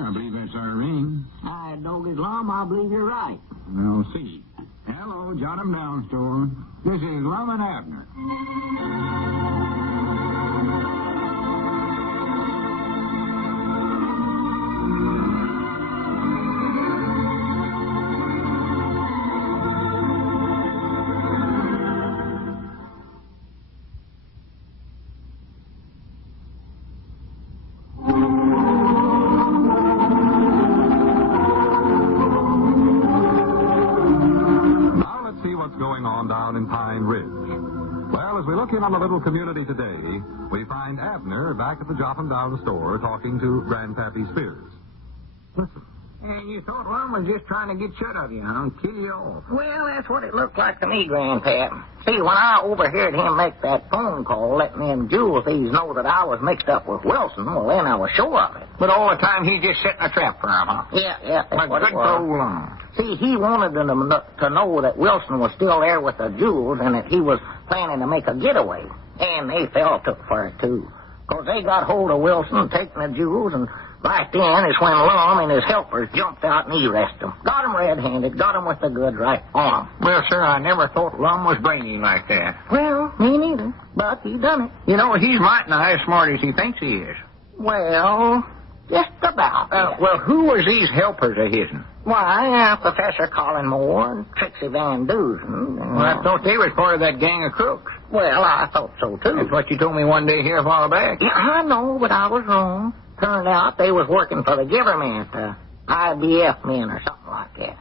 I believe that's our ring. I don't get Lum. I believe you're right. We'll see. Hello, jot 'em down, store. This is Lum and Abner. Going on down in Pine Ridge. Well, as we look in on the little community today, we find Abner back at the Jop 'em Down store talking to Grandpappy Spears. Listen. And you thought Lum was just trying to get shut of you, huh? Kill you off. Well, that's what it looked like to me, Grandpap. See, when I overheard him make that phone call letting them jewel thieves know that I was mixed up with Wilson, well, then I was sure of it. But all the time he just setting a trap for him, huh? Yeah, that's what good it was. for old Lum. See, he wanted them to know that Wilson was still there with the jewels and that he was planning to make a getaway. And they fell for it, too. Because they got hold of Wilson, taking the jewels, and right then is when Lum and his helpers jumped out and arrested him. Got him red-handed, got him with the goods right on him. Well, sir, I never thought Lum was brainy like that. Well, me neither, but he done it. You know, he's mighty not as smart as he thinks he is. Well, just about. Well, who was these helpers of his? Why, Professor Colin Moore and Trixie Van Dusen. Well, I thought they was part of that gang of crooks. Well, I thought so, too. That's what you told me one day here a while back. Yeah, I know, but I was wrong. Turned out they was working for the government, IBF men or something like that.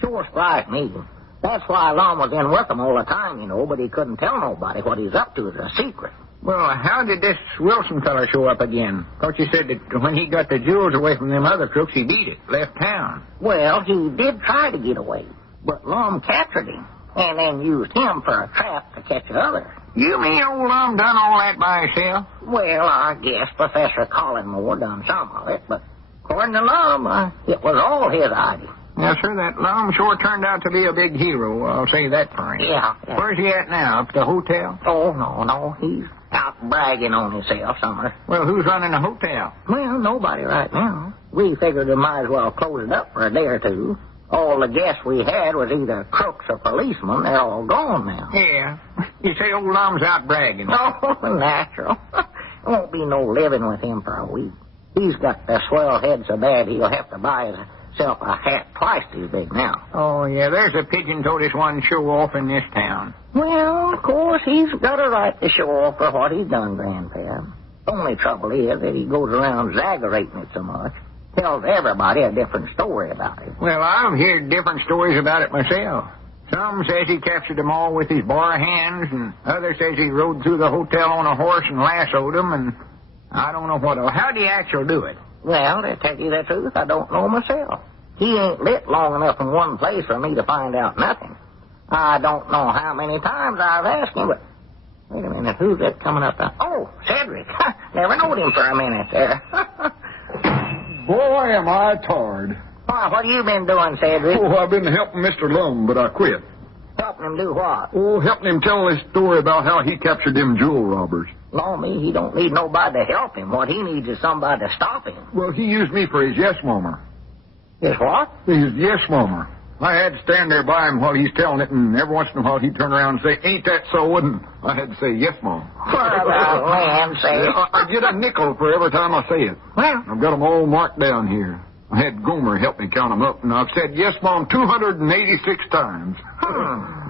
Sure surprised me. That's why Lum was in with them all the time, you know, but he couldn't tell nobody what he's up to as a secret. Well, how did this Wilson feller show up again? Thought you said that when he got the jewels away from them other crooks, he beat it, left town. Well, he did try to get away, but Lum captured him, and then used him for a trap to catch the others. You mean old Lum done all that by himself? Well, I guess Professor Colin Moore done some of it, but according to Lum, it was all his idea. Yes, sir, that Lum sure turned out to be a big hero. I'll say that for him. Yeah. Where's he at now? Up at the hotel? Oh, no. He's out bragging on himself somewhere. Well, who's running the hotel? Well, nobody right now. We figured we might as well close it up for a day or two. All the guests we had was either crooks or policemen. They're all gone now. Yeah. You say old Lum's out bragging. Oh, natural. Won't be no living with him for a week. He's got the swell head so bad he'll have to buy himself a hat twice as big now. Oh, yeah, there's a pigeon-toed one show off in this town. Well, of course, he's got a right to show off for what he's done, Grandpa. Only trouble is that he goes around exaggerating it so much. Tells everybody a different story about it. Well, I've heard different stories about it myself. Some says he captured them all with his bare hands, and others says he rode through the hotel on a horse and lassoed them, and I don't know what else. How'd he actually do it? Well, to tell you the truth, I don't know myself. He ain't lit long enough in one place for me to find out nothing. I don't know how many times I've asked him, but... Wait a minute, who's that coming up now? Oh, Cedric. Never knowed him for a minute there. Boy, am I tired. Why, what have you been doing, Cedric? Oh, I've been helping Mr. Lum, but I quit. Helping him do what? Oh, helping him tell this story about how he captured them jewel robbers. No, me, he don't need nobody to help him. What he needs is somebody to stop him. Well, he used me for his yes-momer. His what? His yes-momer. I had to stand there by him while he's telling it, and every once in a while he'd turn around and say, "Ain't that so?" And I had to say, "Yes, Mom." For the land sake. I get a nickel for every time I say it. Well, I've got them all marked down here. I had Gomer help me count them up, and I've said, "Yes, Mom," 286 times.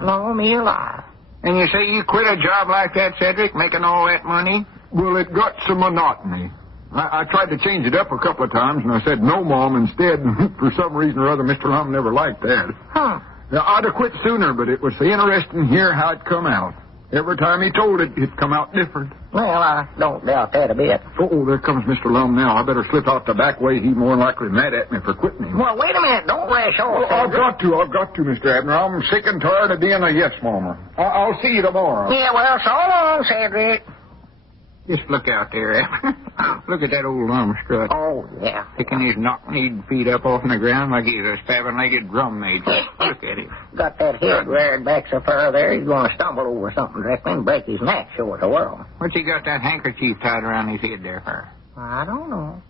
No, me alive. And you say you quit a job like that, Cedric, making all that money? Well, it got some monotony. I tried to change it up a couple of times, and I said, "No, Mom," instead. For some reason or other, Mr. Lum never liked that. Now, I'd have quit sooner, but it was interesting to hear how it come out. Every time he told it, it'd come out different. Well, I don't doubt that a bit. Oh, there comes Mr. Lum now. I better slip out the back way. He's more likely mad at me for quitting him. Well, wait a minute. Don't rush off. Oh, I've got to, Mr. Abner. I'm sick and tired of being a yes-mommer. I'll see you tomorrow. Yeah, well, so long, Cedric. Just look out there, Abner. Look at that old Lum strut. Oh, yeah. Picking his knock-kneed feet up off the ground like he's a stabbing-legged drum major. Look at him. Got that head reared back so far there, he's going to stumble over something directly and break his neck, show it the world. What's he got that handkerchief tied around his head there for? I don't know.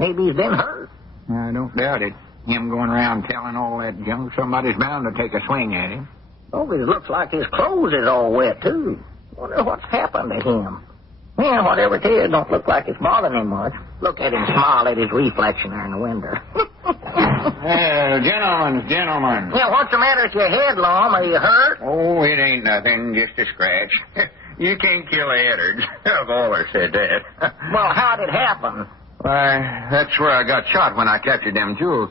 Maybe he's been hurt. I don't doubt it. Him going around telling all that junk, somebody's bound to take a swing at him. Oh, it looks like his clothes is all wet, too. Wonder what's happened to him. Well, whatever it is, don't look like it's bothering him much. Look at him smile at his reflection there in the window. Gentlemen. Yeah, what's the matter with your head, Lum? Are you hurt? Oh, it ain't nothing, just a scratch. You can't kill Eddard. I've always said that. Well, how'd it happen? Why, that's where I got shot when I captured them jewels.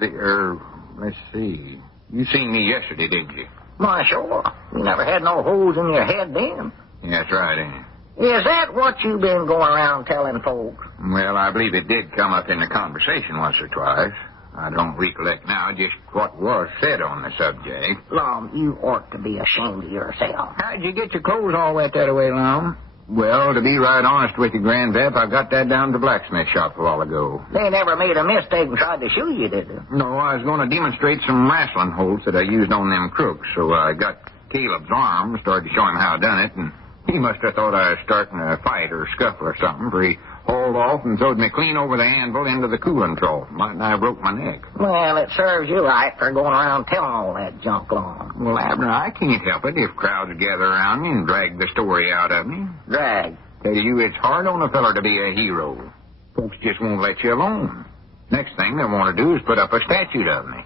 Let's see. You seen me yesterday, didn't you? Why, sure. You never had no holes in your head then. Yeah, that's right, ain't it? Is that what you've been going around telling folks? Well, I believe it did come up in the conversation once or twice. I don't recollect now just what was said on the subject. Lum, you ought to be ashamed of yourself. How'd you get your clothes all wet that way, Lum? Well, to be right honest with you, Grandpap, I got that down to the blacksmith shop a while ago. They never made a mistake and tried to shoot you, did they? No, I was going to demonstrate some wrestling holds that I used on them crooks, so I got Caleb's arm, started to show him how I done it, and he must have thought I was starting a fight or scuffle or something, for he hauled off and throwed me clean over the anvil into the cooling trough. Might not have broke my neck. Well, it serves you right for going around telling all that junk, Lum. Well, Abner, I can't help it if crowds gather around me and drag the story out of me. Drag? Tell you, it's hard on a feller to be a hero. Folks just won't let you alone. Next thing they want to do is put up a statue of me.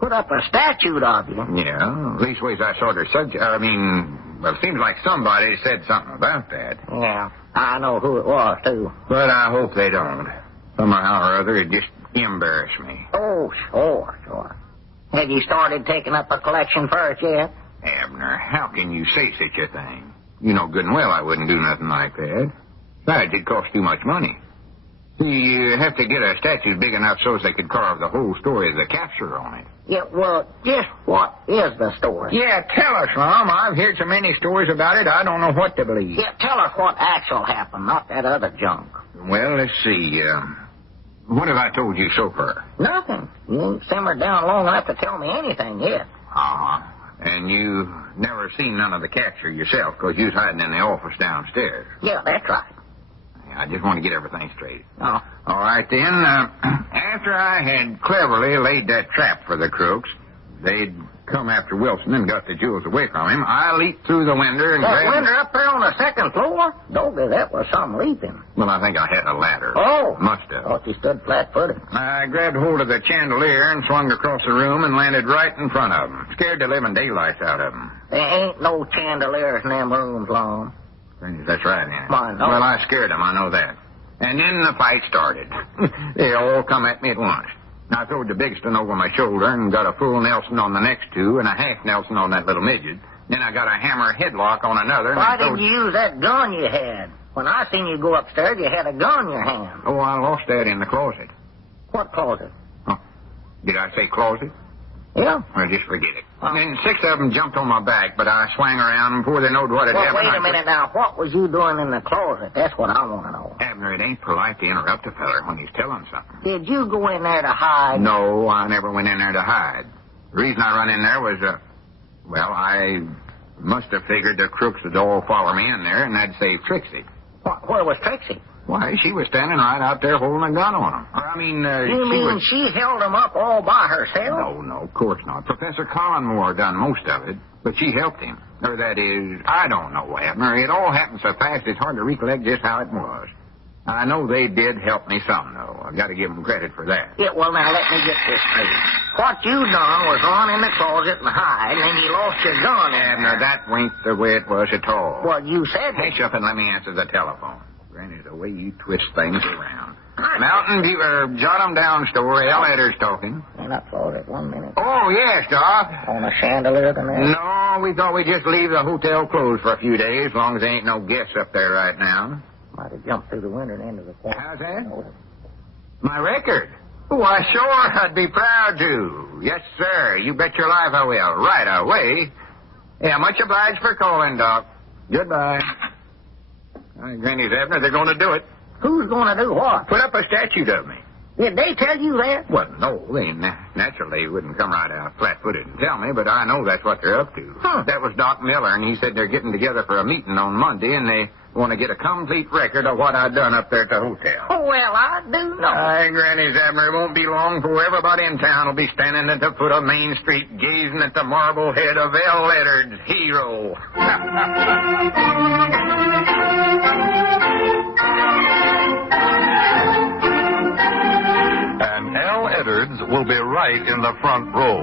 Put up a statue of you? Yeah, leastways I sort of well, it seems like somebody said something about that. Yeah, I know who it was, too. But I hope they don't. Somehow or other, it just embarrassed me. Oh, sure. Have you started taking up a collection first yet? Abner, how can you say such a thing? You know good and well I wouldn't do nothing like that. Besides, it'd cost too much money. See, you have to get a statue big enough so as they could carve the whole story of the capture on it. Yeah, well, just what is the story? Yeah, tell us, Mom. I've heard so many stories about it, I don't know what to believe. Yeah, tell us what actual happened, not that other junk. Well, let's see. What have I told you so far? Nothing. You ain't simmered down long enough to tell me anything yet. Uh-huh. And you never seen none of the capture yourself, because you was hiding in the office downstairs. Yeah, that's right. I just want to get everything straight. Oh. All right, then. After I had cleverly laid that trap for the crooks, they'd come after Wilson and got the jewels away from him. I leaped through the window and That window up there on the second floor? Doggy, that was some leaping. Well, I think I had a ladder. Oh. Must have. Thought you stood flat-footed. I grabbed hold of the chandelier and swung across the room and landed right in front of them. Scared the living daylights out of them. There ain't no chandeliers in them rooms, Lum. That's right, Aunt. Why, no. Well, I scared them, I know that. And then the fight started. They all come at me at once. I throwed the biggest one over my shoulder and got a full Nelson on the next two and a half Nelson on that little midget. Then I got a hammer headlock on another. Why didn't you use that gun you had? When I seen you go upstairs, you had a gun in your hand. Oh, I lost that in the closet. What closet? Oh, did I say closet? Yeah. Well, just forget it. Then 6 of them jumped on my back, but I swung around before they knowed what had happened. Wait a minute now. What was you doing in the closet? That's what I want to know. Abner, it ain't polite to interrupt a feller when he's telling something. Did you go in there to hide? No, I never went in there to hide. The reason I run in there was, I must have figured the crooks would all follow me in there, and that'd save Trixie. Where was Trixie? Why, she was standing right out there holding a gun on them. She held them up all by herself? No, of course not. Professor Collingmore done most of it, but she helped him. Or that is, I don't know, Abner. It all happened so fast it's hard to recollect just how it was. I know they did help me some, though. I've got to give them credit for that. Yeah, well, now, let me get this straight. What you done was run in the closet and hide, and then you lost your gun. Abner, that ain't the way it was at all. Well, you said... Hush up and let me answer the telephone. Granny, the way you twist things around. Mountain View, jot 'em down story. Ellader's talking. Ain't up for it 1 minute. Oh, yes, Doc. On a chandelier tonight? No, we thought we'd just leave the hotel closed for a few days, as long as there ain't no guests up there right now. Might have jumped through the window and into the car. How's that? My record? Why, sure, I'd be proud to. Yes, sir. You bet your life I will. Right away. Yeah, much obliged for calling, Doc. Goodbye. Granny's Abner, they're going to do it. Who's going to do what? Put up a statue of me. Did they tell you that? Well, no, naturally they wouldn't come right out flat-footed and tell me, but I know that's what they're up to. Huh. That was Doc Miller, and he said they're getting together for a meeting on Monday, and they want to get a complete record of what I done up there at the hotel. Oh, well, I do know. Aye, Granny's Abner, it won't be long before everybody in town will be standing at the foot of Main Street gazing at the marble head of L. Leonard's hero. And L. Eddards will be right in the front row.